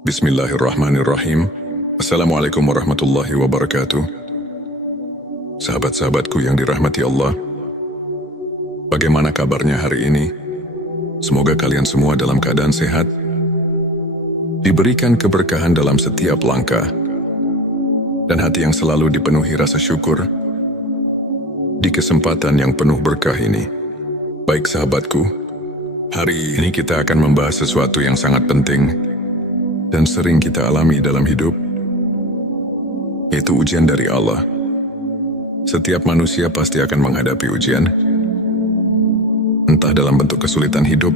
Bismillahirrahmanirrahim. Assalamualaikum warahmatullahi wabarakatuh. Sahabat-sahabatku yang dirahmati Allah, bagaimana kabarnya hari ini? Semoga kalian semua dalam keadaan sehat, diberikan keberkahan dalam setiap langkah, dan hati yang selalu dipenuhi rasa syukur di kesempatan yang penuh berkah ini. Baik sahabatku, hari ini kita akan membahas sesuatu yang sangat penting dan sering kita alami dalam hidup, yaitu ujian dari Allah. Setiap manusia pasti akan menghadapi ujian, entah dalam bentuk kesulitan hidup,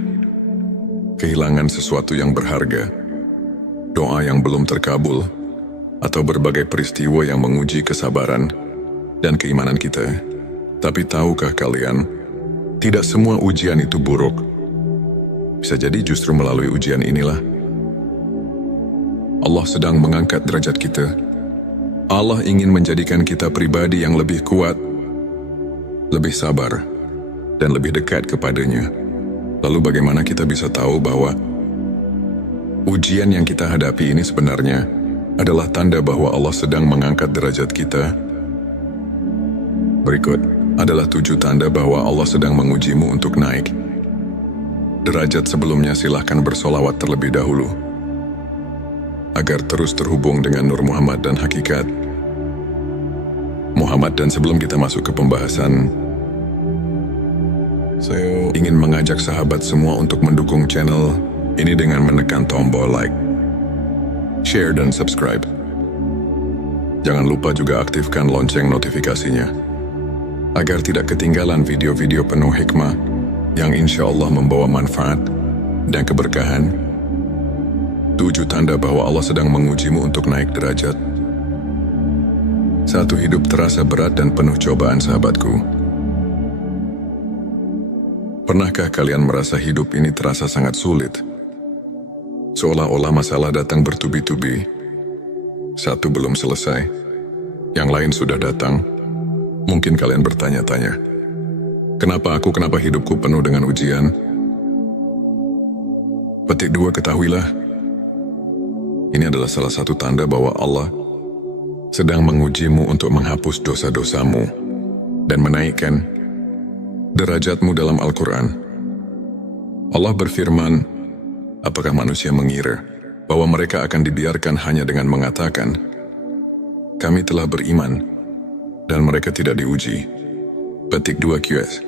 kehilangan sesuatu yang berharga, doa yang belum terkabul, atau berbagai peristiwa yang menguji kesabaran dan keimanan kita. Tapi tahukah kalian, tidak semua ujian itu buruk. Bisa jadi justru melalui ujian inilah Allah sedang mengangkat derajat kita. Allah ingin menjadikan kita pribadi yang lebih kuat, lebih sabar, dan lebih dekat kepadanya. Lalu bagaimana kita bisa tahu bahwa ujian yang kita hadapi ini sebenarnya adalah tanda bahwa Allah sedang mengangkat derajat kita? Berikut adalah 7 tanda bahwa Allah sedang mengujimu untuk naik derajat. Sebelumnya silahkan bersolawat terlebih dahulu agar terus terhubung dengan Nur Muhammad dan hakikat Muhammad. Dan sebelum kita masuk ke pembahasan, saya ingin mengajak sahabat semua untuk mendukung channel ini dengan menekan tombol like, share, dan subscribe. Jangan lupa juga aktifkan lonceng notifikasinya agar tidak ketinggalan video-video penuh hikmah yang insya Allah membawa manfaat dan keberkahan. 7 tanda bahwa Allah sedang mengujimu untuk naik derajat. 1. Hidup terasa berat dan penuh cobaan. Sahabatku, pernahkah kalian merasa hidup ini terasa sangat sulit? Seolah-olah masalah datang bertubi-tubi. Satu belum selesai, yang lain sudah datang. Mungkin kalian bertanya-tanya, kenapa hidupku penuh dengan ujian? Petik 2, ketahuilah, ini adalah salah satu tanda bahwa Allah sedang mengujimu untuk menghapus dosa-dosamu dan menaikkan derajatmu. Dalam Al-Quran, Allah berfirman, apakah manusia mengira bahwa mereka akan dibiarkan hanya dengan mengatakan, kami telah beriman, dan mereka tidak diuji? Petik 2 QS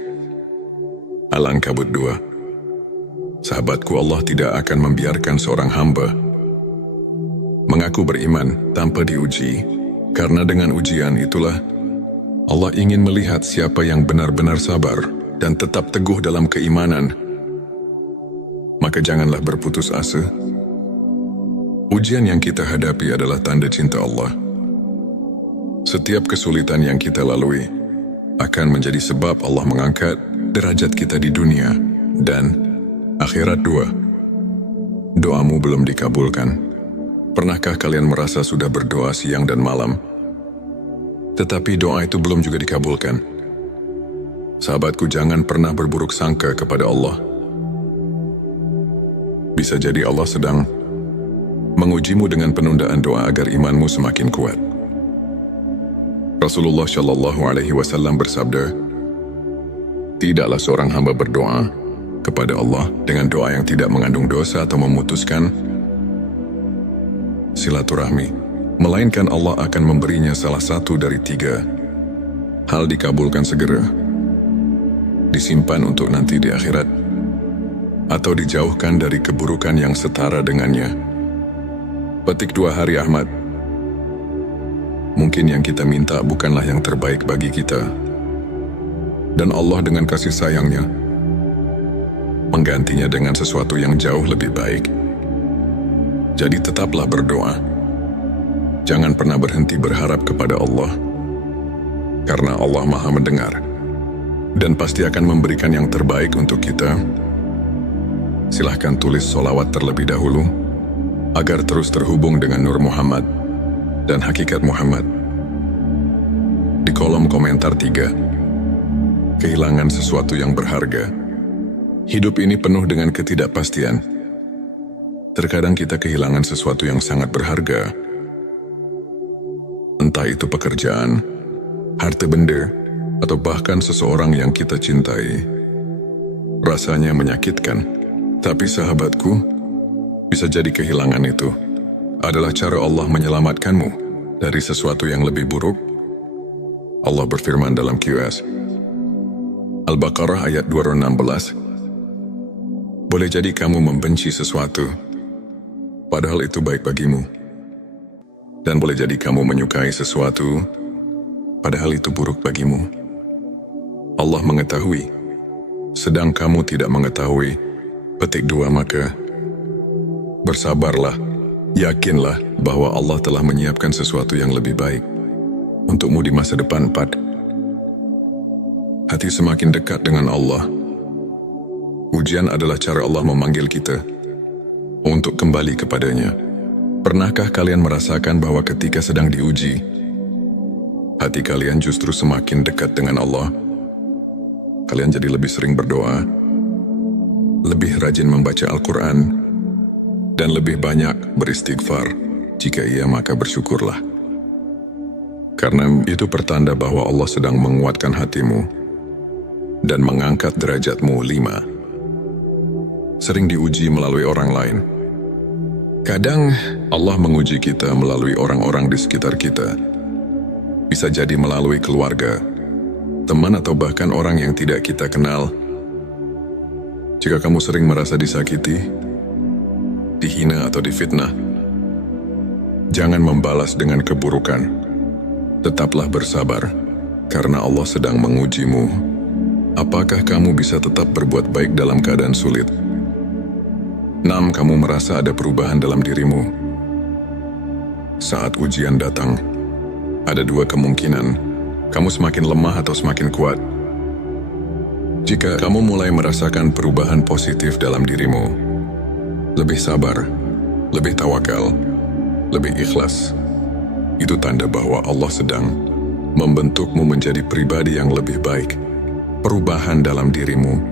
Al-Ankabut 2. Sahabatku, Allah tidak akan membiarkan seorang hamba mengaku beriman tanpa diuji, karena dengan ujian itulah Allah ingin melihat siapa yang benar-benar sabar dan tetap teguh dalam keimanan. Maka janganlah berputus asa. Ujian yang kita hadapi adalah tanda cinta Allah. Setiap kesulitan yang kita lalui akan menjadi sebab Allah mengangkat derajat kita di dunia dan akhirat. 2. Doamu belum dikabulkan. Pernahkah kalian merasa sudah berdoa siang dan malam, tetapi doa itu belum juga dikabulkan? Sahabatku, jangan pernah berburuk sangka kepada Allah. Bisa jadi Allah sedang mengujimu dengan penundaan doa agar imanmu semakin kuat. Rasulullah Shallallahu Alaihi Wasallam bersabda, tidaklah seorang hamba berdoa kepada Allah dengan doa yang tidak mengandung dosa atau memutuskan silaturahmi, melainkan Allah akan memberinya salah satu dari 3 hal: dikabulkan segera, disimpan untuk nanti di akhirat, atau dijauhkan dari keburukan yang setara dengannya. Petik 2 Hari Ahmad. Mungkin yang kita minta bukanlah yang terbaik bagi kita, dan Allah dengan kasih sayangnya menggantinya dengan sesuatu yang jauh lebih baik. Jadi tetaplah berdoa. Jangan pernah berhenti berharap kepada Allah, karena Allah Maha mendengar dan pasti akan memberikan yang terbaik untuk kita. Silahkan tulis solawat terlebih dahulu agar terus terhubung dengan Nur Muhammad dan hakikat Muhammad. Di kolom komentar 3. Kehilangan sesuatu yang berharga. Hidup ini penuh dengan ketidakpastian. Terkadang kita kehilangan sesuatu yang sangat berharga. Entah itu pekerjaan, harta benda, atau bahkan seseorang yang kita cintai. Rasanya menyakitkan, tapi sahabatku, bisa jadi kehilangan itu adalah cara Allah menyelamatkanmu dari sesuatu yang lebih buruk. Allah berfirman dalam QS Al-Baqarah ayat 216, boleh jadi kamu membenci sesuatu, padahal itu baik bagimu. Dan boleh jadi kamu menyukai sesuatu, padahal itu buruk bagimu. Allah mengetahui, sedang kamu tidak mengetahui. Petik 2, maka bersabarlah, yakinlah bahwa Allah telah menyiapkan sesuatu yang lebih baik untukmu di masa depan. 4. Hati semakin dekat dengan Allah. Ujian adalah cara Allah memanggil kita untuk kembali kepadanya. Pernahkah kalian merasakan bahwa ketika sedang diuji, hati kalian justru semakin dekat dengan Allah? Kalian jadi lebih sering berdoa, lebih rajin membaca Al-Quran, dan lebih banyak beristighfar. Jika iya, maka bersyukurlah. Karena itu pertanda bahwa Allah sedang menguatkan hatimu dan mengangkat derajatmu. 5. Sering diuji melalui orang lain. Kadang Allah menguji kita melalui orang-orang di sekitar kita. Bisa jadi melalui keluarga, teman, atau bahkan orang yang tidak kita kenal. Jika kamu sering merasa disakiti, dihina, atau difitnah, jangan membalas dengan keburukan. Tetaplah bersabar, karena Allah sedang mengujimu. Apakah kamu bisa tetap berbuat baik dalam keadaan sulit? 6. Kamu merasa ada perubahan dalam dirimu. Saat ujian datang, ada 2 kemungkinan. Kamu semakin lemah atau semakin kuat. Jika kamu mulai merasakan perubahan positif dalam dirimu, lebih sabar, lebih tawakal, lebih ikhlas, itu tanda bahwa Allah sedang membentukmu menjadi pribadi yang lebih baik. Perubahan dalam dirimu.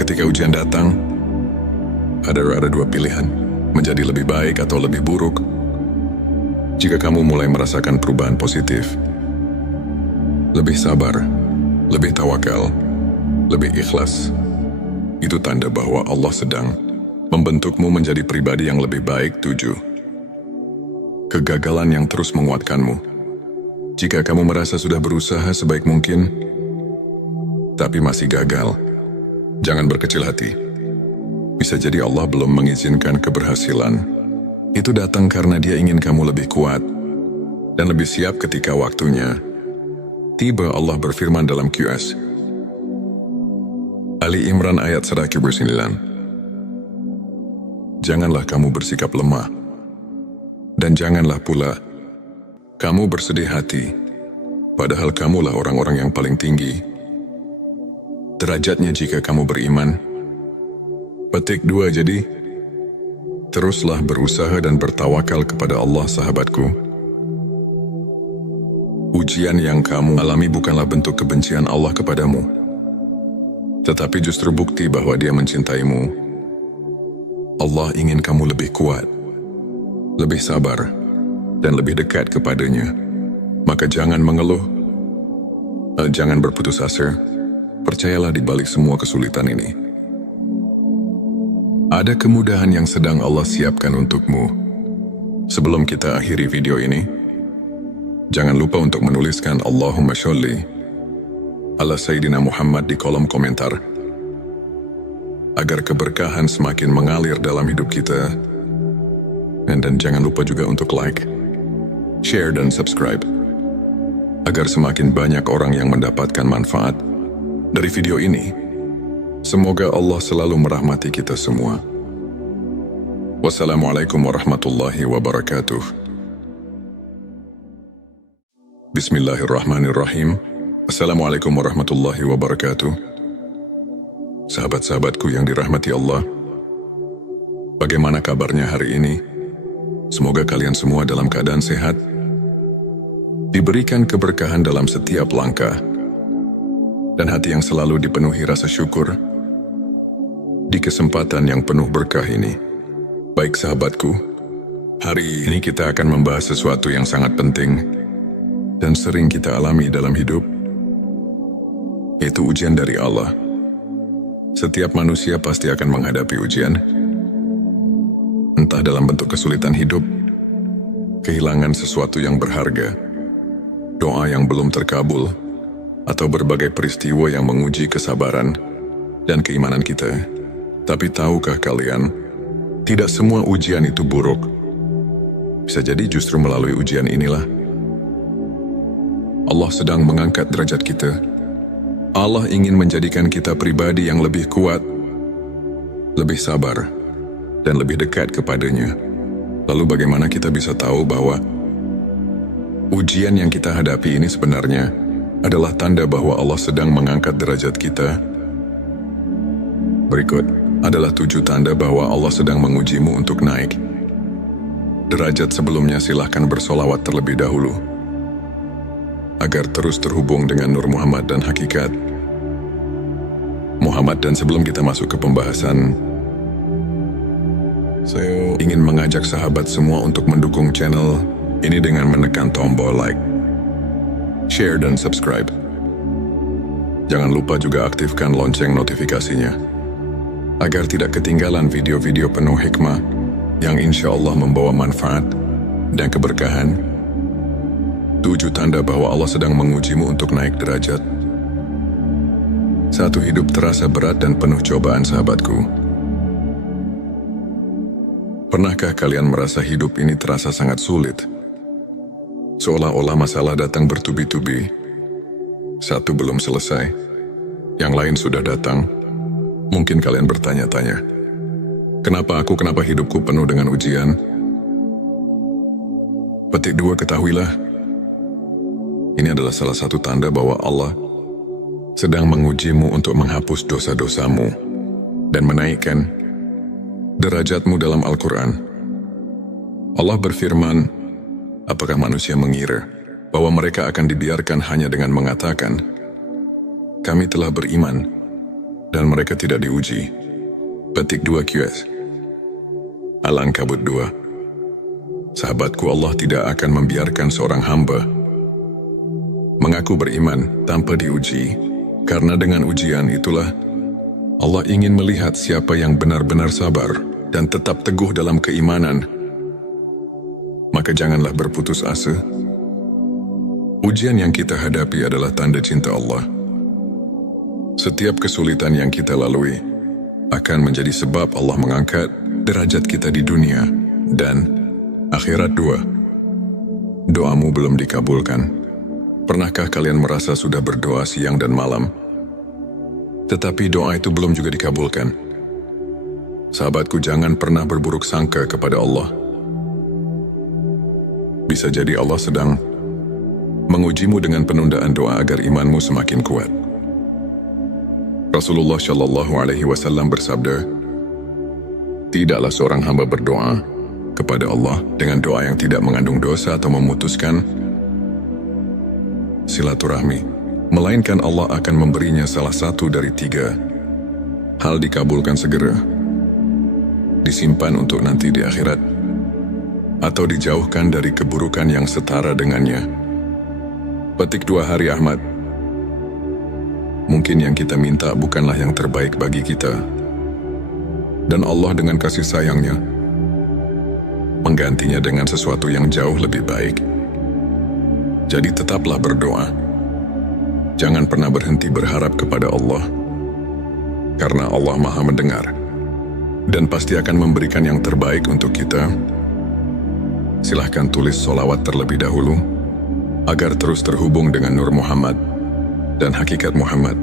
Ketika ujian datang, ada 2 pilihan, menjadi lebih baik atau lebih buruk. Jika kamu mulai merasakan perubahan positif, lebih sabar, lebih tawakal, lebih ikhlas, itu tanda bahwa Allah sedang membentukmu menjadi pribadi yang lebih baik. 7. Kegagalan yang terus menguatkanmu. Jika kamu merasa sudah berusaha sebaik mungkin, tapi masih gagal, jangan berkecil hati. Bisa jadi Allah belum mengizinkan keberhasilan. Itu datang karena Dia ingin kamu lebih kuat dan lebih siap ketika waktunya tiba. Allah berfirman dalam QS Ali Imran ayat 109, janganlah kamu bersikap lemah, dan janganlah pula kamu bersedih hati, padahal kamulah orang-orang yang paling tinggi derajatnya jika kamu beriman. Petik 2. Jadi, teruslah berusaha dan bertawakal kepada Allah, sahabatku. Ujian yang kamu alami bukanlah bentuk kebencian Allah kepadamu, tetapi justru bukti bahwa Dia mencintaimu. Allah ingin kamu lebih kuat, lebih sabar, dan lebih dekat kepadanya. Maka jangan mengeluh, jangan berputus asa. Percayalah di balik semua kesulitan ini, ada kemudahan yang sedang Allah siapkan untukmu. Sebelum kita akhiri video ini, jangan lupa untuk menuliskan Allahumma sholli ala Sayyidina Muhammad di kolom komentar, agar keberkahan semakin mengalir dalam hidup kita. Dan jangan lupa juga untuk like, share, dan subscribe, agar semakin banyak orang yang mendapatkan manfaat dari video ini. Semoga Allah selalu merahmati kita semua. Wassalamualaikum warahmatullahi wabarakatuh. Bismillahirrahmanirrahim. Assalamualaikum warahmatullahi wabarakatuh. Sahabat-sahabatku yang dirahmati Allah, bagaimana kabarnya hari ini? Semoga kalian semua dalam keadaan sehat, diberikan keberkahan dalam setiap langkah, dan hati yang selalu dipenuhi rasa syukur di kesempatan yang penuh berkah ini. Baik sahabatku, hari ini kita akan membahas sesuatu yang sangat penting dan sering kita alami dalam hidup, yaitu ujian dari Allah. Setiap manusia pasti akan menghadapi ujian, entah dalam bentuk kesulitan hidup, kehilangan sesuatu yang berharga, doa yang belum terkabul, atau berbagai peristiwa yang menguji kesabaran dan keimanan kita. Tapi tahukah kalian, tidak semua ujian itu buruk. Bisa jadi justru melalui ujian inilah Allah sedang mengangkat derajat kita. Allah ingin menjadikan kita pribadi yang lebih kuat, lebih sabar, dan lebih dekat kepadanya. Lalu bagaimana kita bisa tahu bahwa ujian yang kita hadapi ini sebenarnya adalah tanda bahwa Allah sedang mengangkat derajat kita? Berikut adalah 7 tanda bahwa Allah sedang mengujimu untuk naik derajat. Sebelumnya silahkan bersolawat terlebih dahulu, agar terus terhubung dengan Nur Muhammad dan hakikat Muhammad. Dan sebelum kita masuk ke pembahasan, saya ingin mengajak sahabat semua untuk mendukung channel ini dengan menekan tombol like, share, dan subscribe. Jangan lupa juga aktifkan lonceng notifikasinya, agar tidak ketinggalan video-video penuh hikmah yang insya Allah membawa manfaat dan keberkahan. 7 tanda bahwa Allah sedang mengujimu untuk naik derajat. 1. Hidup terasa berat dan penuh cobaan. Sahabatku, pernahkah kalian merasa hidup ini terasa sangat sulit? Seolah-olah masalah datang bertubi-tubi. Satu belum selesai, yang lain sudah datang. Mungkin kalian bertanya-tanya, kenapa hidupku penuh dengan ujian? Petik 2, ketahuilah, ini adalah salah satu tanda bahwa Allah sedang mengujimu untuk menghapus dosa-dosamu dan menaikkan derajatmu. Dalam Al-Quran, Allah berfirman, apakah manusia mengira bahwa mereka akan dibiarkan hanya dengan mengatakan, kami telah beriman, dan mereka tidak diuji? Petik 2 QS Al-Ankabut 2. Sahabatku, Allah tidak akan membiarkan seorang hamba mengaku beriman tanpa diuji, karena dengan ujian itulah Allah ingin melihat siapa yang benar-benar sabar dan tetap teguh dalam keimanan. Maka janganlah berputus asa. Ujian yang kita hadapi adalah tanda cinta Allah. Setiap kesulitan yang kita lalui akan menjadi sebab Allah mengangkat derajat kita di dunia dan akhirat. 2. Doamu belum dikabulkan. Pernahkah kalian merasa sudah berdoa siang dan malam, tetapi doa itu belum juga dikabulkan? Sahabatku, jangan pernah berburuk sangka kepada Allah. Bisa jadi Allah sedang mengujimu dengan penundaan doa agar imanmu semakin kuat. Rasulullah Shallallahu Alaihi Wasallam bersabda, tidaklah seorang hamba berdoa kepada Allah dengan doa yang tidak mengandung dosa atau memutuskan silaturahmi, melainkan Allah akan memberinya salah satu dari 3 hal: dikabulkan segera, disimpan untuk nanti di akhirat, atau dijauhkan dari keburukan yang setara dengannya. Petik 2 Hari Ahmad. Mungkin yang kita minta bukanlah yang terbaik bagi kita, dan Allah dengan kasih sayangnya menggantinya dengan sesuatu yang jauh lebih baik. Jadi tetaplah berdoa. Jangan pernah berhenti berharap kepada Allah, karena Allah Maha mendengar dan pasti akan memberikan yang terbaik untuk kita. Silahkan tulis solawat terlebih dahulu, agar terus terhubung dengan Nur Muhammad dan hakikat Muhammad.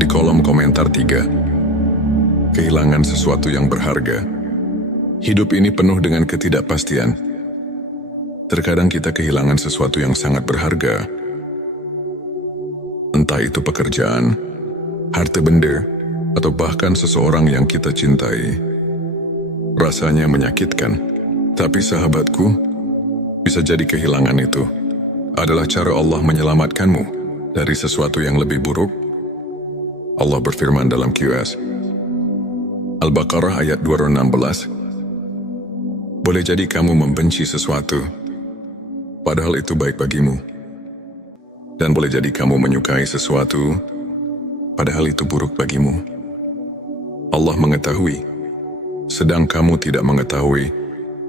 Di kolom komentar 3. Kehilangan sesuatu yang berharga. Hidup ini penuh dengan ketidakpastian. Terkadang kita kehilangan sesuatu yang sangat berharga. Entah itu pekerjaan, harta benda, atau bahkan seseorang yang kita cintai. Rasanya menyakitkan, tapi sahabatku, bisa jadi kehilangan itu adalah cara Allah menyelamatkanmu dari sesuatu yang lebih buruk. Allah berfirman dalam QS Al-Baqarah ayat 216. Boleh jadi kamu membenci sesuatu, padahal itu baik bagimu. Dan boleh jadi kamu menyukai sesuatu, padahal itu buruk bagimu. Allah mengetahui, sedang kamu tidak mengetahui.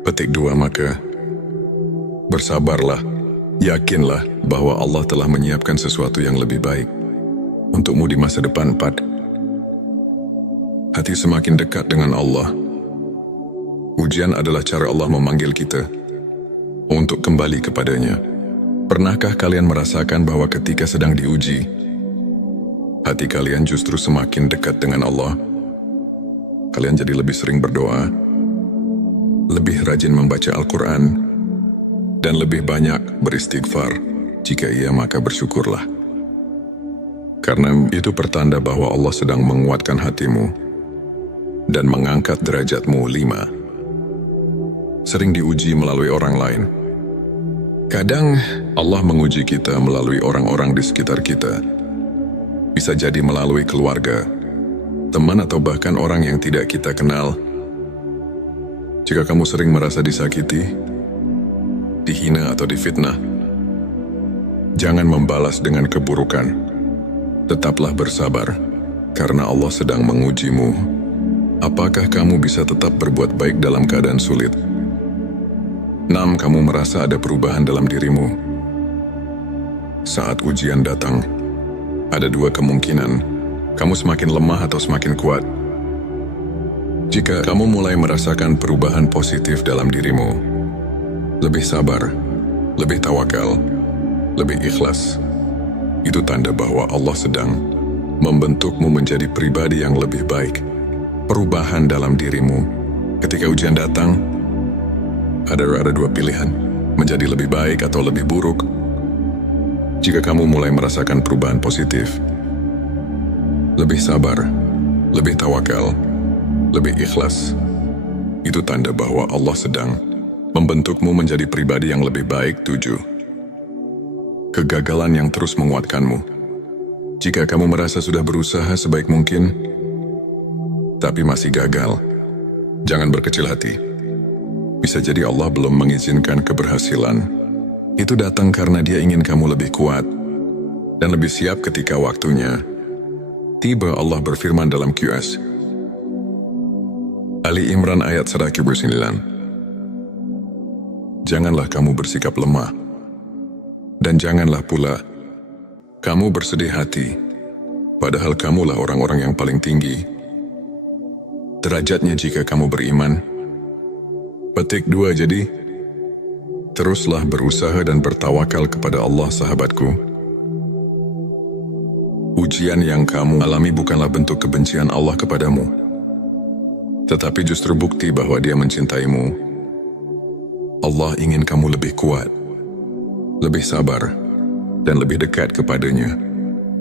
Petik 2. Maka bersabarlah, yakinlah bahwa Allah telah menyiapkan sesuatu yang lebih baik untukmu di masa depan. 4. Hati semakin dekat dengan Allah. Ujian adalah cara Allah memanggil kita untuk kembali kepadanya. Pernahkah kalian merasakan bahwa ketika sedang diuji, hati kalian justru semakin dekat dengan Allah? Kalian jadi lebih sering berdoa, lebih rajin membaca Al-Quran, dan lebih banyak beristighfar. Jika iya, maka bersyukurlah. Karena itu pertanda bahwa Allah sedang menguatkan hatimu dan mengangkat derajatmu. 5. Sering diuji melalui orang lain. Kadang Allah menguji kita melalui orang-orang di sekitar kita. Bisa jadi melalui keluarga, teman, atau bahkan orang yang tidak kita kenal. Jika kamu sering merasa disakiti, dihina, atau difitnah, jangan membalas dengan keburukan. Tetaplah bersabar, karena Allah sedang mengujimu. Apakah kamu bisa tetap berbuat baik dalam keadaan sulit? 6. Kamu merasa ada perubahan dalam dirimu. Saat ujian datang, ada dua kemungkinan. Kamu semakin lemah atau semakin kuat. Jika kamu mulai merasakan perubahan positif dalam dirimu, lebih sabar, lebih tawakal, lebih ikhlas, itu tanda bahwa Allah sedang membentukmu menjadi pribadi yang lebih baik. Perubahan dalam dirimu. Ketika ujian datang, ada dua pilihan, menjadi lebih baik atau lebih buruk. Jika kamu mulai merasakan perubahan positif, lebih sabar, lebih tawakal, lebih ikhlas, itu tanda bahwa Allah sedang membentukmu menjadi pribadi yang lebih baik. 7. Kegagalan yang terus menguatkanmu. Jika kamu merasa sudah berusaha sebaik mungkin, tapi masih gagal, jangan berkecil hati. Bisa jadi Allah belum mengizinkan keberhasilan. Itu datang karena Dia ingin kamu lebih kuat dan lebih siap ketika waktunya tiba. Allah berfirman dalam QS Ali Imran ayat 109. Janganlah kamu bersikap lemah, dan janganlah pula kamu bersedih hati, padahal kamulah orang-orang yang paling tinggi derajatnya jika kamu beriman. Petik 2. Jadi, teruslah berusaha dan bertawakal kepada Allah, sahabatku. Ujian yang kamu alami bukanlah bentuk kebencian Allah kepadamu, tetapi justru bukti bahwa Dia mencintaimu. Allah ingin kamu lebih kuat, lebih sabar, dan lebih dekat kepadanya.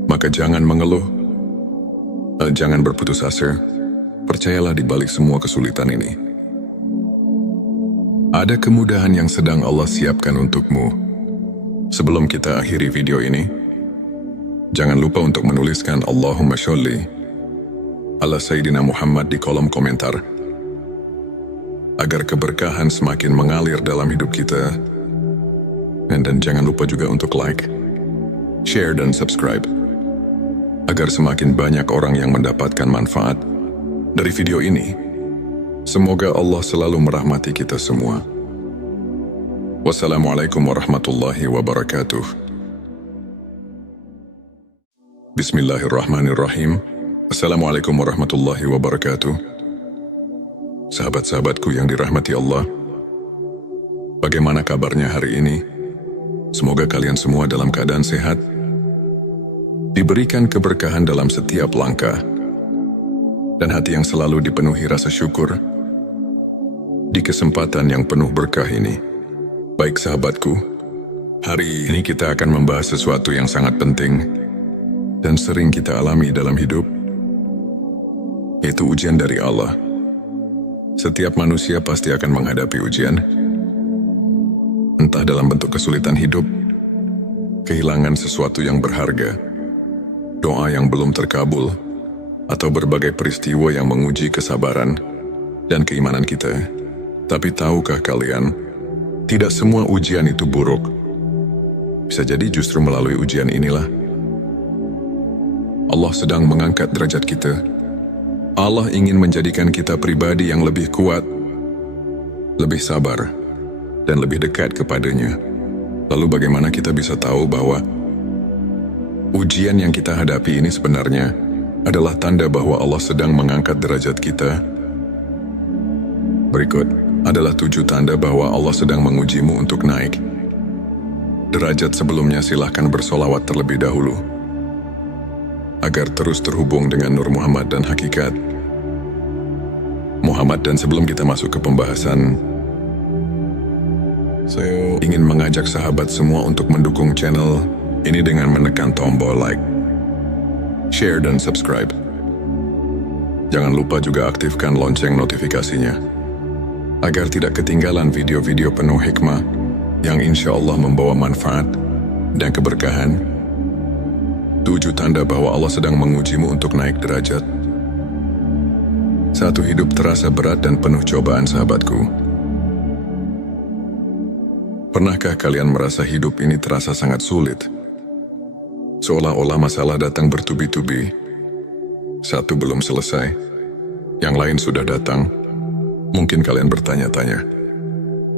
Maka jangan mengeluh, jangan berputus asa. Percayalah di balik semua kesulitan ini, ada kemudahan yang sedang Allah siapkan untukmu. Sebelum kita akhiri video ini, jangan lupa untuk menuliskan Allahumma sholli ala Sayyidina Muhammad di kolom komentar, agar keberkahan semakin mengalir dalam hidup kita. Dan jangan lupa juga untuk like, share, dan subscribe, agar semakin banyak orang yang mendapatkan manfaat dari video ini. Semoga Allah selalu merahmati kita semua. Wassalamualaikum warahmatullahi wabarakatuh. Bismillahirrahmanirrahim. Assalamualaikum warahmatullahi wabarakatuh. Sahabat-sahabatku yang dirahmati Allah, bagaimana kabarnya hari ini? Semoga kalian semua dalam keadaan sehat, diberikan keberkahan dalam setiap langkah, dan hati yang selalu dipenuhi rasa syukur di kesempatan yang penuh berkah ini. Baik sahabatku, hari ini kita akan membahas sesuatu yang sangat penting dan sering kita alami dalam hidup, yaitu ujian dari Allah. Setiap manusia pasti akan menghadapi ujian, entah dalam bentuk kesulitan hidup, kehilangan sesuatu yang berharga, doa yang belum terkabul, atau berbagai peristiwa yang menguji kesabaran dan keimanan kita. Tapi tahukah kalian, tidak semua ujian itu buruk. Bisa jadi justru melalui ujian inilah Allah sedang mengangkat derajat kita. Allah ingin menjadikan kita pribadi yang lebih kuat, lebih sabar, dan lebih dekat kepadanya. Lalu bagaimana kita bisa tahu bahwa ujian yang kita hadapi ini sebenarnya adalah tanda bahwa Allah sedang mengangkat derajat kita? Berikut adalah 7 tanda bahwa Allah sedang mengujimu untuk naik derajat. Sebelumnya silahkan bersolawat terlebih dahulu agar terus terhubung dengan Nur Muhammad dan hakikat Muhammad. Dan sebelum kita masuk ke pembahasan, saya ingin mengajak sahabat semua untuk mendukung channel ini dengan menekan tombol like, share, dan subscribe. Jangan lupa juga aktifkan lonceng notifikasinya agar tidak ketinggalan video-video penuh hikmah yang insya Allah membawa manfaat dan keberkahan. 7 tanda bahwa Allah sedang mengujimu untuk naik derajat. 1. Hidup terasa berat dan penuh cobaan. Sahabatku, pernahkah kalian merasa hidup ini terasa sangat sulit? Seolah-olah masalah datang bertubi-tubi. Satu belum selesai, yang lain sudah datang. Mungkin kalian bertanya-tanya,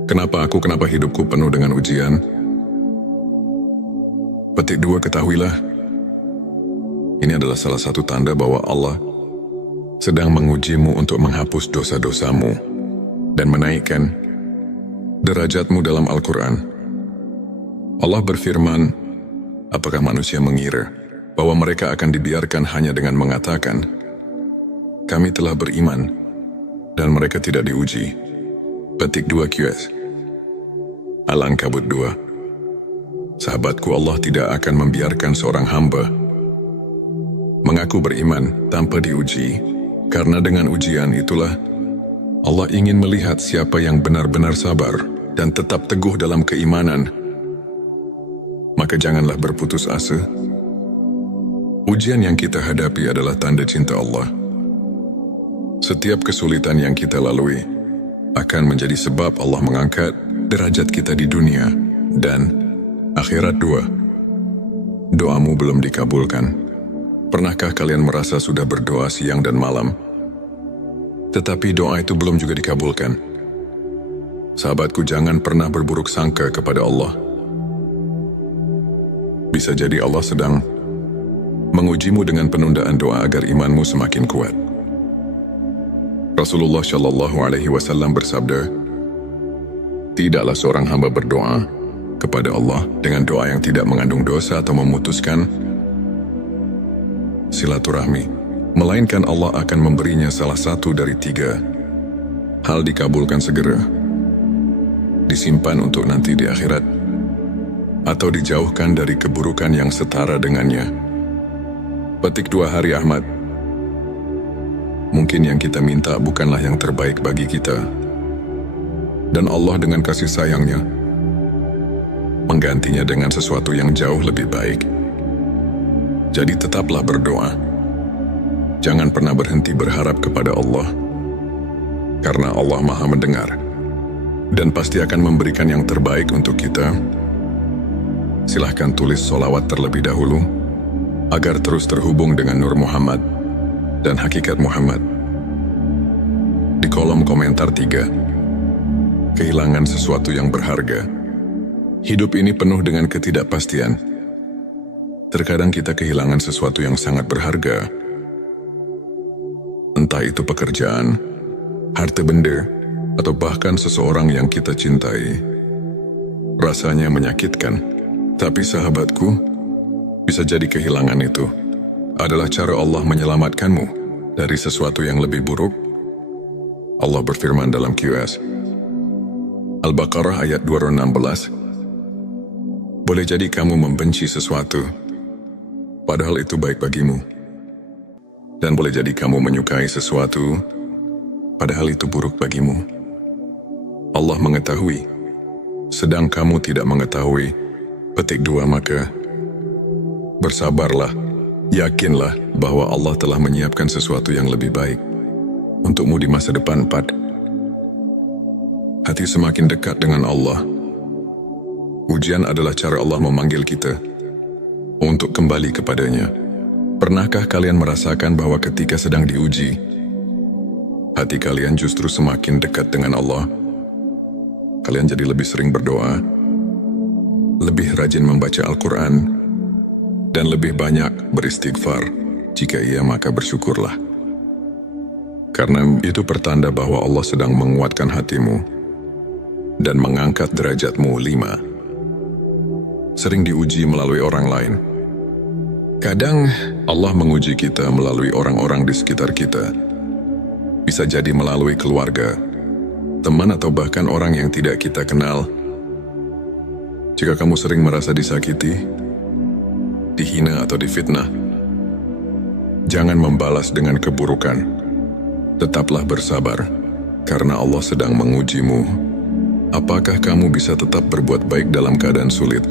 kenapa hidupku penuh dengan ujian? Petik 2, ketahuilah, ini adalah salah satu tanda bahwa Allah sedang mengujimu untuk menghapus dosa-dosamu dan menaikkan derajatmu. Dalam Al-Quran, Allah berfirman, apakah manusia mengira bahwa mereka akan dibiarkan hanya dengan mengatakan, kami telah beriman, dan mereka tidak diuji? Petik 2 QS Al-Ankabut 2. Sahabatku, Allah tidak akan membiarkan seorang hamba mengaku beriman tanpa diuji, karena dengan ujian itulah Allah ingin melihat siapa yang benar-benar sabar dan tetap teguh dalam keimanan. Maka janganlah berputus asa. Ujian yang kita hadapi adalah tanda cinta Allah. Setiap kesulitan yang kita lalui akan menjadi sebab Allah mengangkat derajat kita di dunia dan akhirat. 2. Doamu belum dikabulkan. Pernahkah kalian merasa sudah berdoa siang dan malam, tetapi doa itu belum juga dikabulkan? Sahabatku, jangan pernah berburuk sangka kepada Allah. Bisa jadi Allah sedang mengujimu dengan penundaan doa agar imanmu semakin kuat. Rasulullah Shallallahu Alaihi Wasallam bersabda, tidaklah seorang hamba berdoa kepada Allah dengan doa yang tidak mengandung dosa atau memutuskan silaturahmi, melainkan Allah akan memberinya salah satu dari 3 hal: dikabulkan segera, disimpan untuk nanti di akhirat, atau dijauhkan dari keburukan yang setara dengannya. Petik 2 Hari Ahmad. Mungkin yang kita minta bukanlah yang terbaik bagi kita, dan Allah dengan kasih sayangnya menggantinya dengan sesuatu yang jauh lebih baik. Jadi tetaplah berdoa. Jangan pernah berhenti berharap kepada Allah, karena Allah Maha mendengar dan pasti akan memberikan yang terbaik untuk kita. Silahkan tulis solawat terlebih dahulu agar terus terhubung dengan Nur Muhammad dan hakikat Muhammad. Di kolom komentar 3. Kehilangan sesuatu yang berharga. Hidup ini penuh dengan ketidakpastian. Terkadang kita kehilangan sesuatu yang sangat berharga. Entah itu pekerjaan, harta benda, atau bahkan seseorang yang kita cintai. Rasanya menyakitkan. Tapi sahabatku, bisa jadi kehilangan itu adalah cara Allah menyelamatkanmu dari sesuatu yang lebih buruk. Allah berfirman dalam QS Al-Baqarah ayat 216, boleh jadi kamu membenci sesuatu padahal itu baik bagimu, dan boleh jadi kamu menyukai sesuatu padahal itu buruk bagimu. Allah mengetahui, sedang kamu tidak mengetahui. Petik 2 Maka bersabarlah Yakinlah bahwa Allah telah menyiapkan sesuatu yang lebih baik untukmu di masa depan. 4. Hati semakin dekat dengan Allah. Ujian adalah cara Allah memanggil kita untuk kembali kepadanya. Pernahkah kalian merasakan bahwa ketika sedang diuji, hati kalian justru semakin dekat dengan Allah? Kalian jadi lebih sering berdoa, lebih rajin membaca Al-Quran, dan lebih banyak beristighfar. Jika iya, maka bersyukurlah. Karena itu pertanda bahwa Allah sedang menguatkan hatimu dan mengangkat derajatmu. 5. Sering diuji melalui orang lain. Kadang Allah menguji kita melalui orang-orang di sekitar kita. Bisa jadi melalui keluarga, teman, atau bahkan orang yang tidak kita kenal. Jika kamu sering merasa disakiti, dihina, atau difitnah, jangan membalas dengan keburukan. Tetaplah bersabar, karena Allah sedang mengujimu. Apakah kamu bisa tetap berbuat baik dalam keadaan sulit?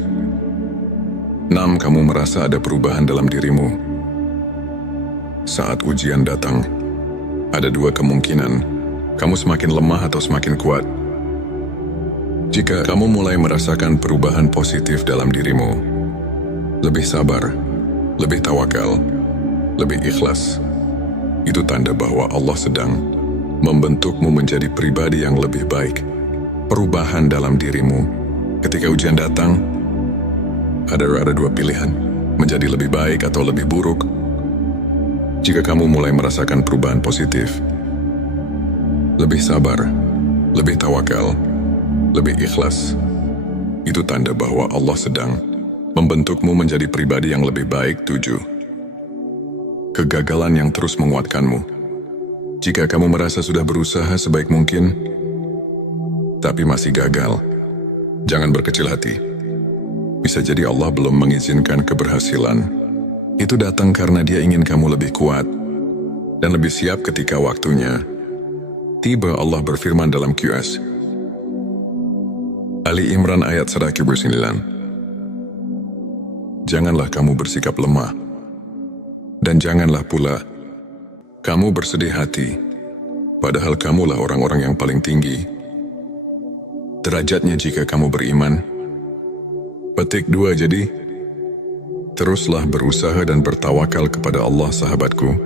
6. Kamu merasa ada perubahan dalam dirimu. Saat ujian datang, ada dua kemungkinan. Kamu semakin lemah atau semakin kuat. Jika kamu mulai merasakan perubahan positif dalam dirimu, lebih sabar, lebih tawakal, lebih ikhlas, itu tanda bahwa Allah sedang membentukmu menjadi pribadi yang lebih baik. Perubahan dalam dirimu. Ketika ujian datang, ada dua pilihan, menjadi lebih baik atau lebih buruk. Jika kamu mulai merasakan perubahan positif, lebih sabar, lebih tawakal, lebih ikhlas, itu tanda bahwa Allah sedang membentukmu menjadi pribadi yang lebih baik. 7. Kegagalan yang terus menguatkanmu. Jika kamu merasa sudah berusaha sebaik mungkin, tapi masih gagal, jangan berkecil hati. Bisa jadi Allah belum mengizinkan keberhasilan. Itu datang karena Dia ingin kamu lebih kuat dan lebih siap ketika waktunya tiba. Allah berfirman dalam QS Ali Imran ayat 109. Janganlah kamu bersikap lemah, dan janganlah pula kamu bersedih hati, padahal kamulah orang-orang yang paling tinggi derajatnya jika kamu beriman. Petik 2. Jadi, teruslah berusaha dan bertawakal kepada Allah, sahabatku.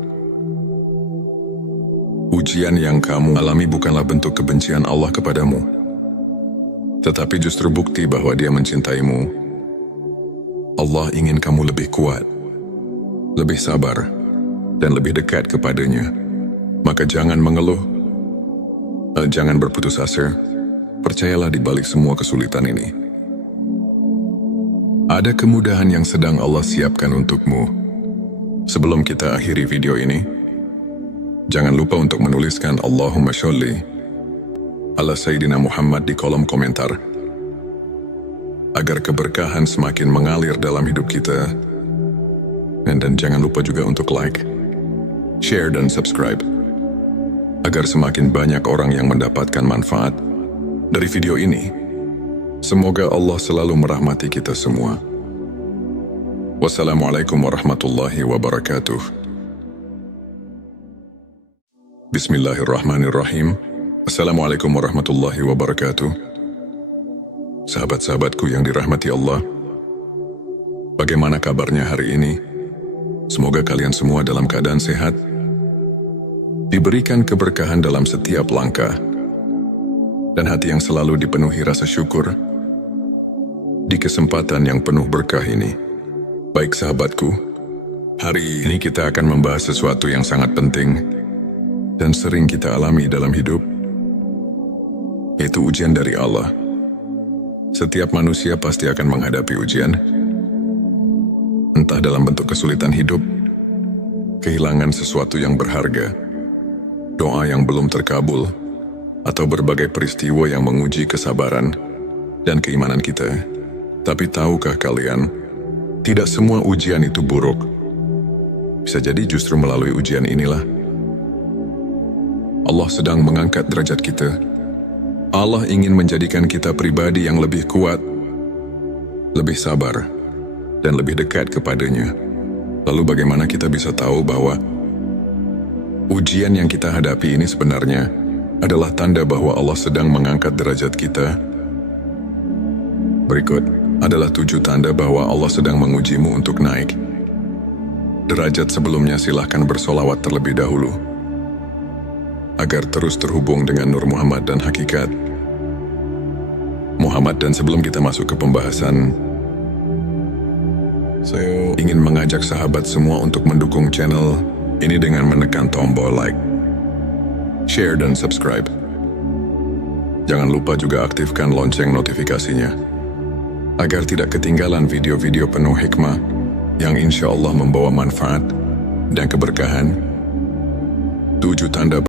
Ujian yang kamu alami bukanlah bentuk kebencian Allah kepadamu, tetapi justru bukti bahwa Dia mencintaimu. Allah ingin kamu lebih kuat, lebih sabar, dan lebih dekat kepadanya. Maka jangan mengeluh, jangan berputus asa. Percayalah di balik semua kesulitan ini, ada kemudahan yang sedang Allah siapkan untukmu. Sebelum kita akhiri video ini, jangan lupa untuk menuliskan Allahumma sholli ala Sayyidina Muhammad di kolom komentar, agar keberkahan semakin mengalir dalam hidup kita. Dan jangan lupa juga untuk like, share, dan subscribe, agar semakin banyak orang yang mendapatkan manfaat dari video ini. Semoga Allah selalu merahmati kita semua. Wassalamualaikum warahmatullahi wabarakatuh. Bismillahirrahmanirrahim. Assalamualaikum warahmatullahi wabarakatuh. Sahabat-sahabatku yang dirahmati Allah, bagaimana kabarnya hari ini? Semoga kalian semua dalam keadaan sehat, diberikan keberkahan dalam setiap langkah, dan hati yang selalu dipenuhi rasa syukur di kesempatan yang penuh berkah ini. Baik sahabatku, hari ini kita akan membahas sesuatu yang sangat penting dan sering kita alami dalam hidup, yaitu ujian dari Allah. Setiap manusia pasti akan menghadapi ujian, entah dalam bentuk kesulitan hidup, kehilangan sesuatu yang berharga, doa yang belum terkabul, atau berbagai peristiwa yang menguji kesabaran dan keimanan kita. Tapi tahukah kalian, tidak semua ujian itu buruk. Bisa jadi justru melalui ujian inilah Allah sedang mengangkat derajat kita. Allah ingin menjadikan kita pribadi yang lebih kuat, lebih sabar, dan lebih dekat kepadanya. Lalu bagaimana kita bisa tahu bahwa ujian yang kita hadapi ini sebenarnya adalah tanda bahwa Allah sedang mengangkat derajat kita? Berikut adalah 7 tanda bahwa Allah sedang mengujimu untuk naik derajat. Sebelumnya silahkan bersolawat terlebih dahulu agar terus terhubung dengan Nur Muhammad dan hakikat Muhammad. Dan sebelum kita masuk ke pembahasan, saya ingin mengajak sahabat semua untuk mendukung channel ini dengan menekan tombol like, share, dan subscribe. Jangan lupa juga aktifkan lonceng notifikasinya agar tidak ketinggalan video-video penuh hikmah yang insya Allah membawa manfaat dan keberkahan. 7 tanda